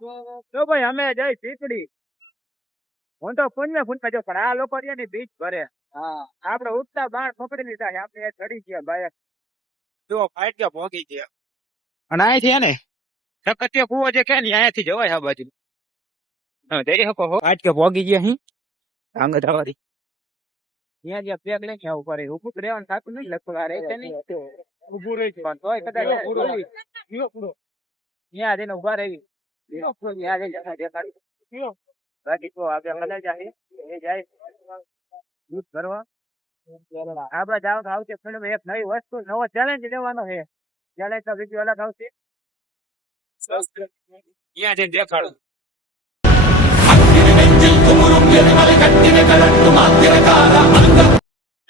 તો ભાઈ અમે જઈ પીપળી હું તો પુણ્ય ફૂટમાં જો પણ આ લોકો બીચ ભરે આપડે ઉઠતા બાર પકડી લીધા આપણે ચડી ગયા ભાઈ જો ફાઈટ ગયા ભોગી ગયા અને અહીંથી ને સકતિયો કુવો જે કે ને અહીંયાથી જવાય આ બાજુ જઈ શકો ફાઈટ કે ભોગી ગયા અહીં અંગત આવરી ત્યાં જ્યાં પેગ લઈને આવું પડે ઉભું રહેવાનું થતું નહીં લગભગ આ રહે નહીં ઉભું રહી છે પણ તોય કદાચ ત્યાં જઈને ઉભા રહી ત્યાં જઈને દેખાડી બાકી તો આગળ કદાચ જાય એ જાય યુદ્ધ કરવા આપડે જાવ તો આવશે ફિલ્મ એક નવી વસ્તુ નવો ચેલેન્જ લેવાનો છે ચેલેન્જ તો બીજી અલગ આવશે ત્યાં જઈને દેખાડો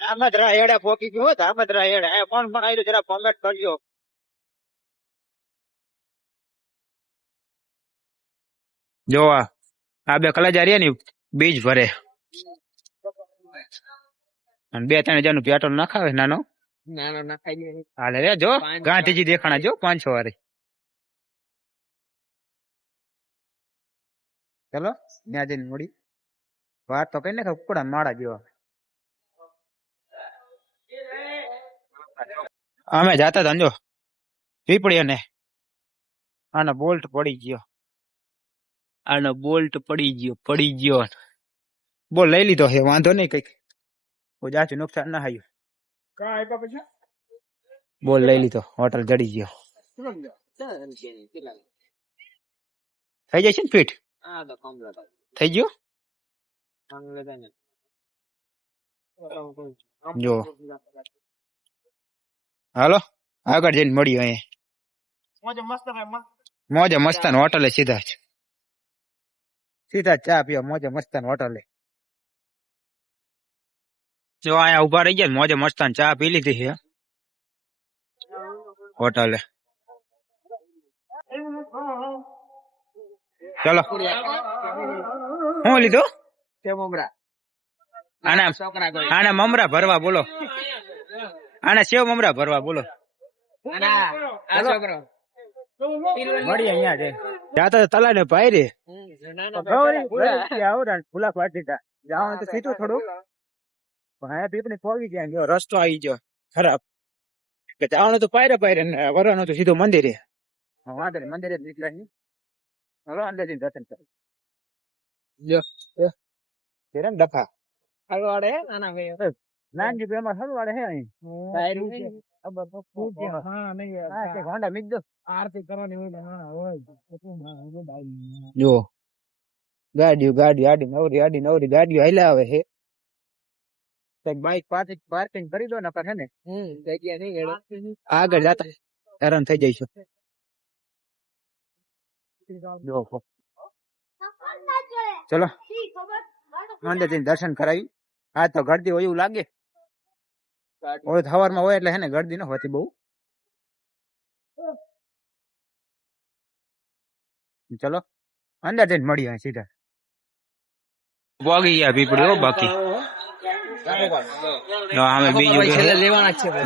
આમદરા હેડા પોકી ગયો આમદરા હેડા કોણ પણ આવ્યું જરા કોમેન્ટ કરજો જો આ બે કલાજારિયા ની બીજ ભરે અને 2-3 હજાર નું પેટ્રોલ નાખાવે નાનો નાખાય હાલે રે જો ગાંધીજી દેખાણા જો 500 વાળી ચલો ત્યાં જઈને મળી વાત તો કઈ નાખે ઉપડા માળા જેવા અમે જાતા હતા જો પીપળી અને આનો બોલ્ટ પડી ગયો બોલ લઈ લીધો હે વાંધો નહીં કઈક જાચું નુકસાન ના આવ્યું બોલ લઈ લીધો હોટલ જડી ગયો થઈ જાય છે ને ફીટ થઈ ગયો જો હાલો આગળ જઈને મળ્યું અહીંયા મોજે મસ્તાન હોટલે સીધા ચા પીવા મોજે મસ્તાન હોટલે જો અહીંયા ઉભા રહી ગયા મોજે મસ્તાન ચા પી લીધી છે હોટલે ચલો શું લીધું આના મમરા ભરવા બોલો આના સેવ મમરા ભરવા બોલો મળી અહીંયા છે જાતા તલા ને ભાઈ રે ફૂલા ફાટી જવાનું તો સીધું થોડું પીપણી ફોગી ગયા રસ્તો આવી ગયો ખરાબ જવાનું તો પાયરે વરવાનું તો સીધું મંદિરે મંદિરે નીકળ્યા હવે અંદર જઈને દર્શન કરે ડફા હલવાડે નાનજી એમાં હલવાડે હે અહીં જો ગાડીઓ આડી નવરી ગાડીઓ હાલ્યા આવે છે બાઈક પાર્કિંગ કરી દો ને હે ને આગળ જતા હેરાન થઈ જઈશું ચલો મંદિર જઈને દર્શન કરાવી આ તો ગરદી હોય એવું લાગે સવારમાં હોય એટલે હે ને ગરદી ન હોતી બહુ ચલો અંદર જઈને મળીએ સીધા પોગી ગયા પીપળી બાકી અમે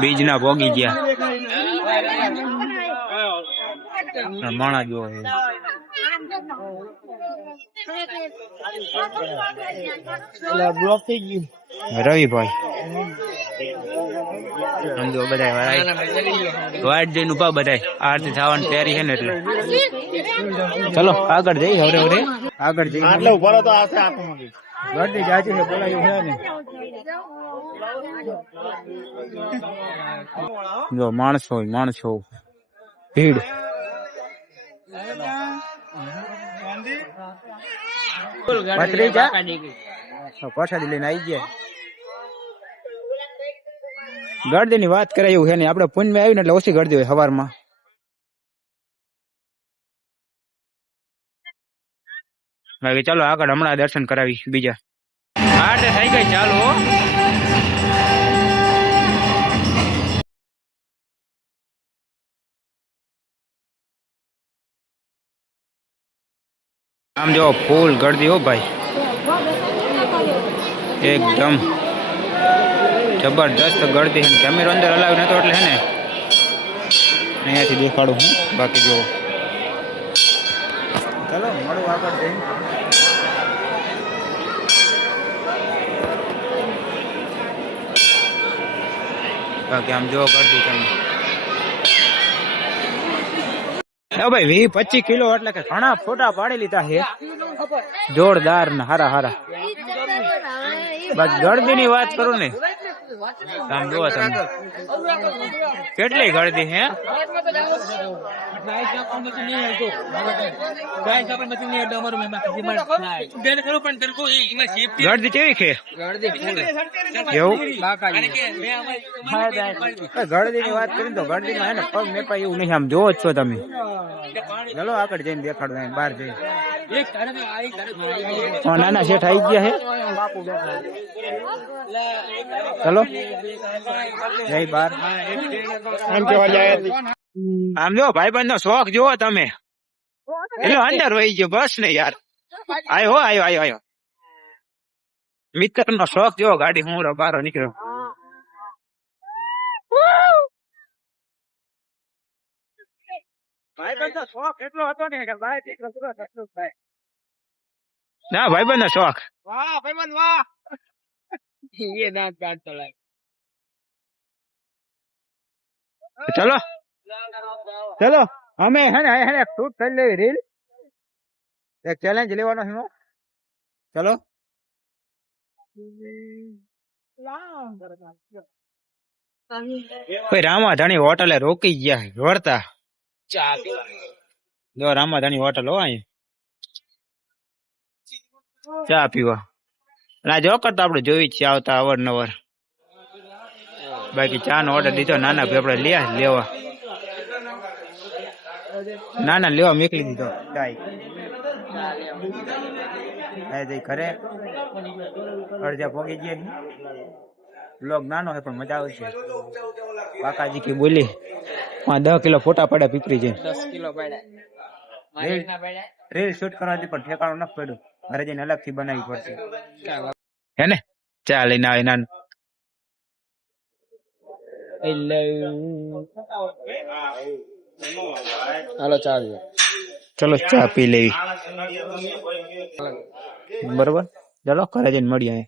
બીજ ના પોગી ગયા માણા જો રવિભાઈ બધા વાટ જઈને ઉભા બધા આરતી થવાની તૈયારી છે ને એટલે ચલો આગળ જઈ હવે આગળ જઈ ગરદી જાજી છે બોલાયું છે ને જો માણસો ભીડ પ્રસાદી લઈને આવી ગયા ગરદી ની વાત કરે એવું છે ને આપડે પુણ્ય આવી ને એટલે ઓછી ગરદી હોય સવારમાં બાકી ચાલો આગળ હમણાં દર્શન કરાવી બીજા હા થઈ ગઈ ચાલો આમ જો ફૂલ ગરદી હો ભાઈ એકદમ જબરદસ્ત ગરદી છે કેમેરો અંદર હલાવી નતો એટલે હે ને અહીંયાથી દેખાડું હું બાકી જો ચલો મળું આગળ જઈને. બાકી આમ જો કરતી તમે ભાઈ 20-25 કિલો એટલે કે ઘણા ફોટા પાડી લીધા છે જોરદાર ને હારા હારા. બસ ગળદી ની વાત કરું ને આમ જુઓ તમે કેટલી ગળદી હે. ગળદી કેવી છે એવું ગળદી ની વાત કરી તો ગળદી માં હે ને પગ મેપા એવું નહીં. આમ જોવો જ છો તમે. ચલો આગળ જઈને દેખાડવા બહાર જઈને. નાના શેઠ આવી ગયા છે. ચલો જય બાર. આમ જો ભાઈબંધ નો શોખ જોવો તમે. એનો અંદર વહી ગયો બસ ને યાર. આયો મિત્ર નો શોખ જોવો. ગાડી હું બારો નીકળ્યો. ભાઈબંધ નો શોખ એટલો હતો ને કે ભાઈ દીકરો પૂરો થતો ભાઈ. ના ભાઈબંધ નો શોખ. વાહ ભાઈબંધ વાહ. ये दांत काटतो लाग. ચલો અમે હે ને શૂટ કરી લેવી રીલ. એક ચેલેન્જ લેવાનો છે. ચલો રામાધાણી હોટલે રોકી ગયા વળતા. જો રામાધાણી હોટલ હો અહીંયા ચા પીવા. ના જો કરતા આપડે જોઈ જ છે આવતા અવારનવાર. બાકી ચા નો ઓર્ડર દીધો નાના ભાઈ આપડે લેવા નાના લેવા મોકલી દીધો ચાય જઈ ઘરે અડધા પોગી ગયા. બ્લોગ નાનો છે પણ મજા આવશે. કાકાજી કી બોલી 10 કિલો ફોટા પડ્યા પીપરી છે. 10 કિલો પડ્યા રીલ શૂટ કરવાથી પણ ઠેકાણું નથી પડ્યું. ઘરે જઈને અલગ થી બનાવવી પડશે હે ને. ચા લઈને આવે નાનું. હાલો ચા ચલો ચા પી લેવી બરોબર. ચલો ઘરે જઈને મળીએ.